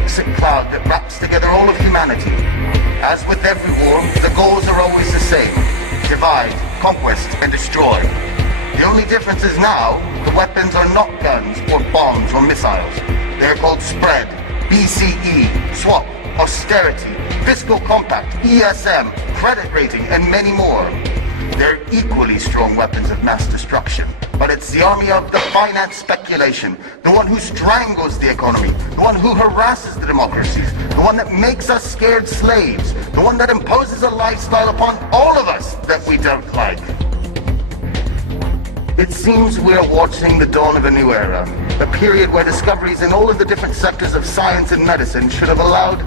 toxic cloud that wraps together all of humanity. As with every war, the goals are always the same: divide, conquest, and destroy. The only difference is now, the weapons are not guns or bombs or missiles. They're called spread, BCE, swap, austerity, fiscal compact, ESM, credit rating, and many more. They're equally strong weapons of mass destruction. But it's the army of the finance speculation, the one who strangles the economy, the one who harasses the democracies, the one that makes us scared slaves, the one that imposes a lifestyle upon all of us that we don't like. It seems we're watching the dawn of a new era, a period where discoveries in all of the different sectors of science and medicine should have allowed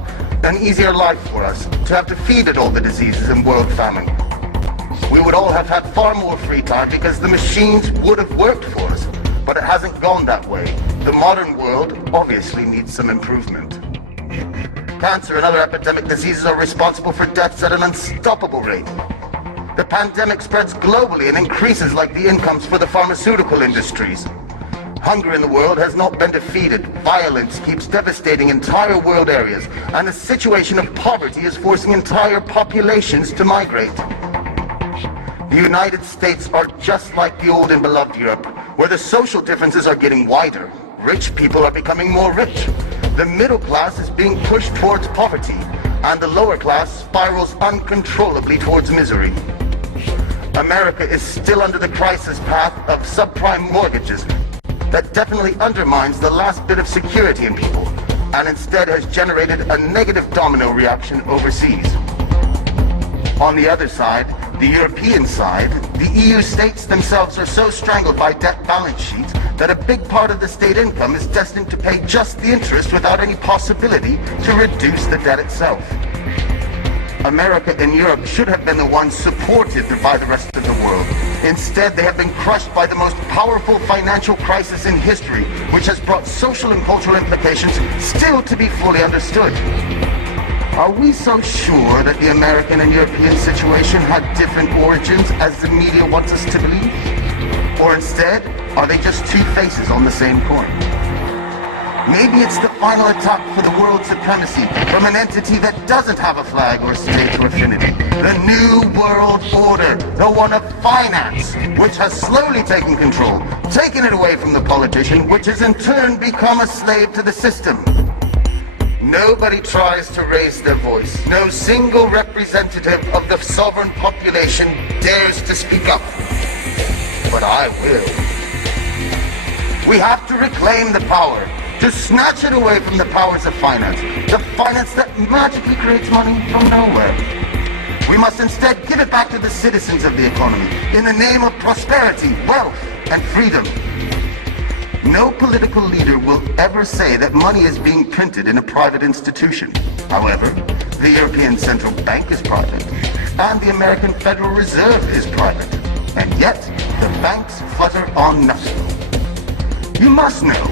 an easier life for us, to have defeated all the diseases and world famine. We would all have had far more free time because the machines would have worked for us, but it hasn't gone that way. The modern world obviously needs some improvement. Cancer and other epidemic diseases are responsible for deaths at an unstoppable rate. The pandemic spreads globally and increases like the incomes for the pharmaceutical industries. Hunger in the world has not been defeated. Violence keeps devastating entire world areas, and the situation of poverty is forcing entire populations to migrate. The United States are just like the old and beloved Europe, where the social differences are getting wider. Rich people are becoming more rich. The middle class is being pushed towards poverty, and the lower class spirals uncontrollably towards misery. America is still under the crisis path of subprime mortgages that definitely undermines the last bit of security in people, and instead has generated a negative domino reaction overseas. On the other side, the European side, the EU states themselves are so strangled by debt balance sheets that a big part of the state income is destined to pay just the interest without any possibility to reduce the debt itself. America and Europe should have been the ones supported by the rest of the world. Instead, they have been crushed by the most powerful financial crisis in history, which has brought social and cultural implications still to be fully understood. Are we so sure that the American and European situation had different origins as the media wants us to believe? Or instead, are they just two faces on the same coin? Maybe it's the final attack for the world supremacy from an entity that doesn't have a flag or state or affinity. The New World Order, the one of finance, which has slowly taken control, taken it away from the politician, which has in turn become a slave to the system. Nobody tries to raise their voice. No single representative of the sovereign population dares to speak up. But I will. We have to reclaim the power, to snatch it away from the powers of finance, the finance that magically creates money from nowhere. We must instead give it back to the citizens of the economy in the name of prosperity, wealth, and freedom. No political leader will ever say that money is being printed in a private institution. However, the European Central Bank is private, and the American Federal Reserve is private, and yet the banks flutter on nothing. You must know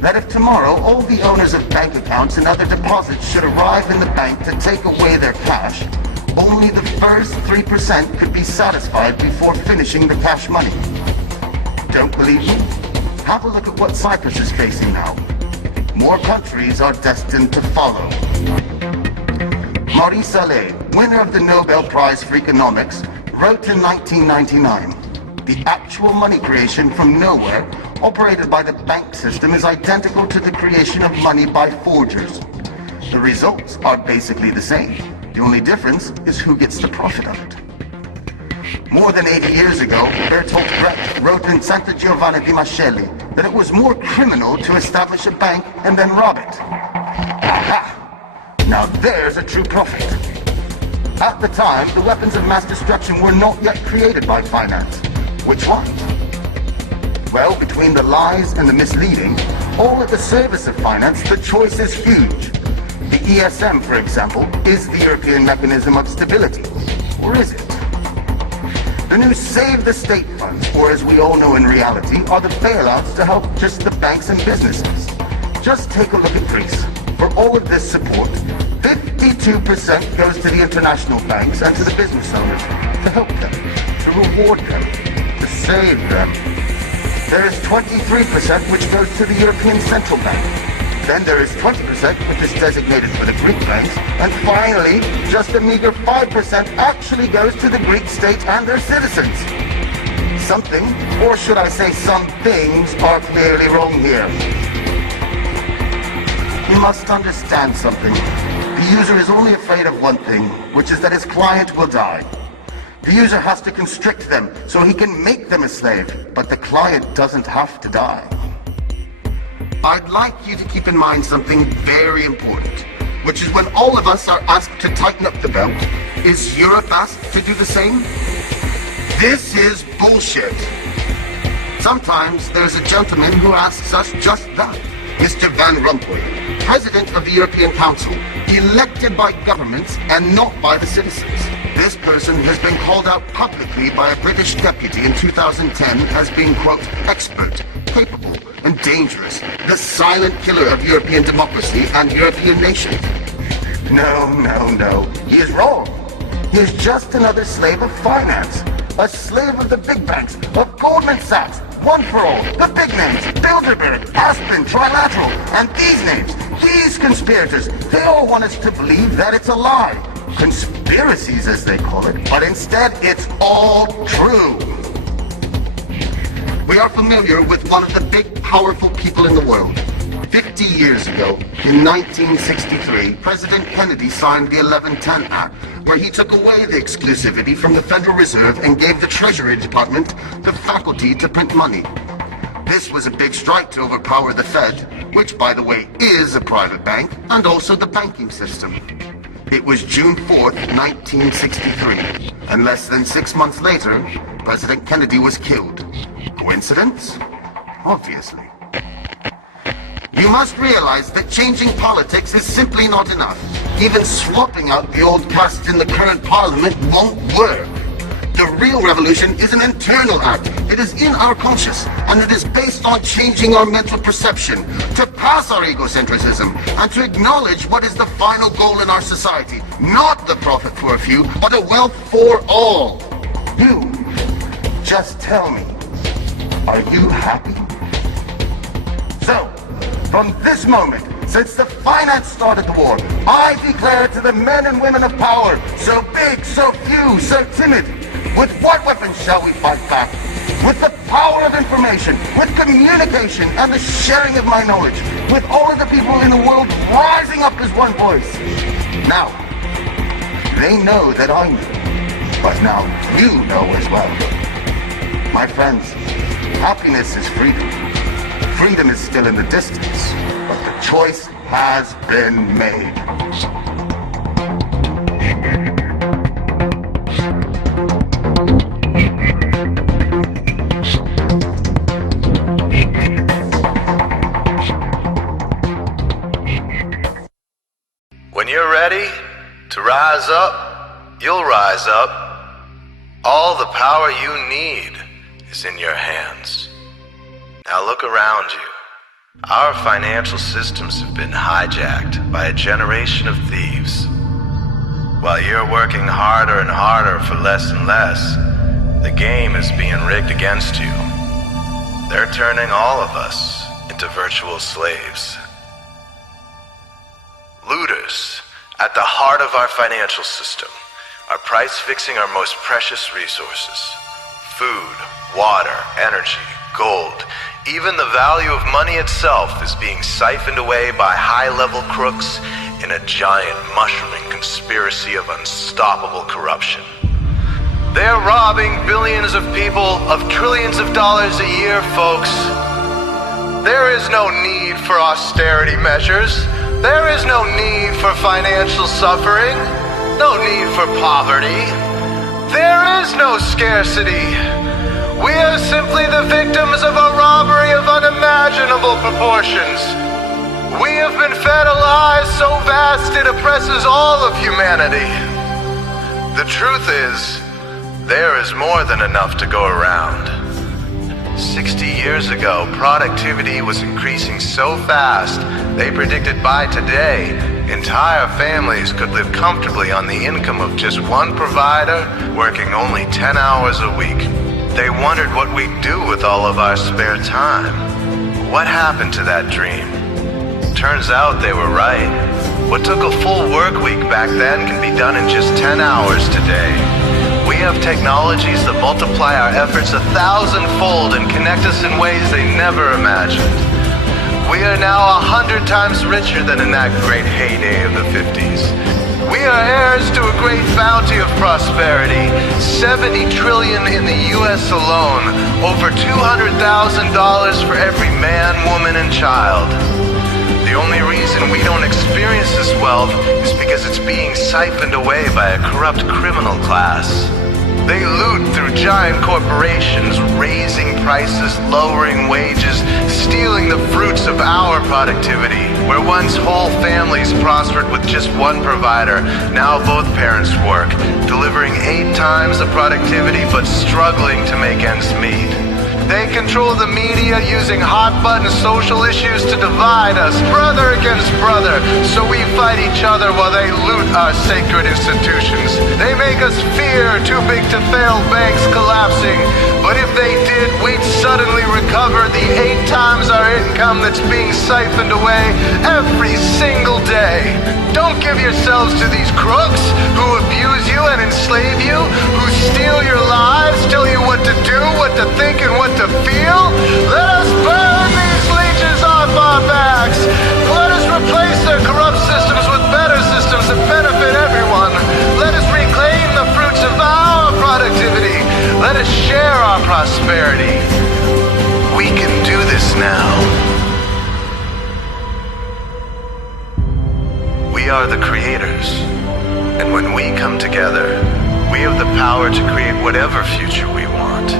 that if tomorrow all the owners of bank accounts and other deposits should arrive in the bank to take away their cash, only the first 3% could be satisfied before finishing the cash money. Don't believe me? Have a look at what Cyprus is facing now. More countries are destined to follow. Maurice Allais, winner of the Nobel Prize for Economics, wrote in 1999, "The actual money creation from nowhere operated by the bank system is identical to the creation of money by forgers. The results are basically the same. The only difference is who gets the profit of it." More than 80 years ago, Bertolt Brecht wrote in Santa Giovanna di Mascelli that it was more criminal to establish a bank and then rob it. Aha! Now there's a true prophet. At the time, the weapons of mass destruction were not yet created by finance. Which ones? Well, between the lies and the misleading, all at the service of finance, the choice is huge. The ESM, for example, is the European mechanism of stability. Or is it? The new Save the State funds, or as we all know in reality, are the bailouts to help just the banks and businesses. Just take a look at Greece. For all of this support, 52% goes to the international banks and to the business owners to help them, to reward them, to save them. There is 23% which goes to the European Central Bank, Then there is 20%, which is designated for the Greek banks. And finally, just a meager 5% actually goes to the Greek state and their citizens. Something, or should I say some things, are clearly wrong here. You must understand something. The user is only afraid of one thing, which is that his client will die. The user has to constrict them so he can make them a slave, but the client doesn't have to die. I'd like you to keep in mind something very important, which is when all of us are asked to tighten up the belt, is Europe asked to do the same? This is bullshit. Sometimes there's a gentleman who asks us just that. Mr. Van Rompuy, President of the European Council, elected by governments and not by the citizens. This person has been called out publicly by a British deputy in 2010 as being, quote, expert, capable, and dangerous, the silent killer of European democracy and European nations. No. He is wrong. He is just another slave of finance. A slave of the big banks, of Goldman Sachs, One for All, the big names, Bilderberg, Aspen, Trilateral, and these names, these conspirators, they all want us to believe that it's a lie. Conspiracies, as they call it, but instead it's all true. We are familiar with one of the big, powerful people in the world. 50 years ago, in 1963, President Kennedy signed the 1110 Act, where he took away the exclusivity from the Federal Reserve and gave the Treasury Department the faculty to print money. This was a big strike to overpower the Fed, which, by the way, is a private bank, and also the banking system. It was June 4th, 1963, and less than 6 months later, President Kennedy was killed. Coincidence? Obviously. You must realize that changing politics is simply not enough. Even swapping out the old caste in the current parliament won't work. The real revolution is an internal act. It is in our conscious, and it is based on changing our mental perception, to pass our egocentrism, and to acknowledge what is the final goal in our society. Not the profit for a few, but a wealth for all. You, just tell me, are you happy? So, from this moment, since the finance started the war, I declare to the men and women of power, so big, so few, so timid, with what weapons shall we fight back? With the power of information, with communication and the sharing of my knowledge, with all of the people in the world rising up as one voice. Now, they know that I knew, but now you know as well. My friends, happiness is freedom. Freedom is still in the distance, but the choice has been made. When you're ready to rise up, you'll rise up. All the power you need is in your hands. Now look around you. Our financial systems have been hijacked by a generation of thieves. While you're working harder and harder for less and less, the game is being rigged against you. They're turning all of us into virtual slaves. Looters, at the heart of our financial system, are price-fixing our most precious resources. Food, water, energy, gold. Even the value of money itself is being siphoned away by high-level crooks in a giant mushrooming conspiracy of unstoppable corruption. They're robbing billions of people of trillions of dollars a year, folks. There is no need for austerity measures. There is no need for financial suffering. No need for poverty. There is no scarcity. We are simply the victims of a robbery of unimaginable proportions. We have been fed a lie so vast it oppresses all of humanity. The truth is, there is more than enough to go around. 60 years ago, productivity was increasing so fast, they predicted by today, entire families could live comfortably on the income of just one provider, working only 10 hours a week. They wondered what we'd do with all of our spare time. What happened to that dream? Turns out they were right. What took a full work week back then can be done in just 10 hours today. We have technologies that multiply our efforts 1,000-fold and connect us in ways they never imagined. We are now 100 times richer than in that great heyday of the 50s. We are heirs to a great bounty of prosperity, $70 trillion in the U.S. alone, over $200,000 for every man, woman, and child. The only reason we don't experience this wealth is because it's being siphoned away by a corrupt criminal class. They loot through giant corporations, raising prices, lowering wages, stealing the fruits of our productivity. Where once whole families prospered with just one provider, now both parents work, delivering 8 times the productivity but struggling to make ends meet. They control the media using hot-button social issues to divide us, brother against brother, so we fight each other while they loot our sacred institutions. They make us fear too big to fail banks collapsing, but if they did, we'd suddenly recover the 8 times our income that's being siphoned away every single day. Don't give yourselves to these crooks who abuse you and enslave you, who steal your lives, tell you what to do, what to think, and what to feel. Let us burn these leeches off our backs. Let us replace their corrupt systems with better systems that benefit everyone. Let us reclaim the fruits of our productivity. Let us share our prosperity. We can do this now. We are the creators, and when we come together, we have the power to create whatever future we want.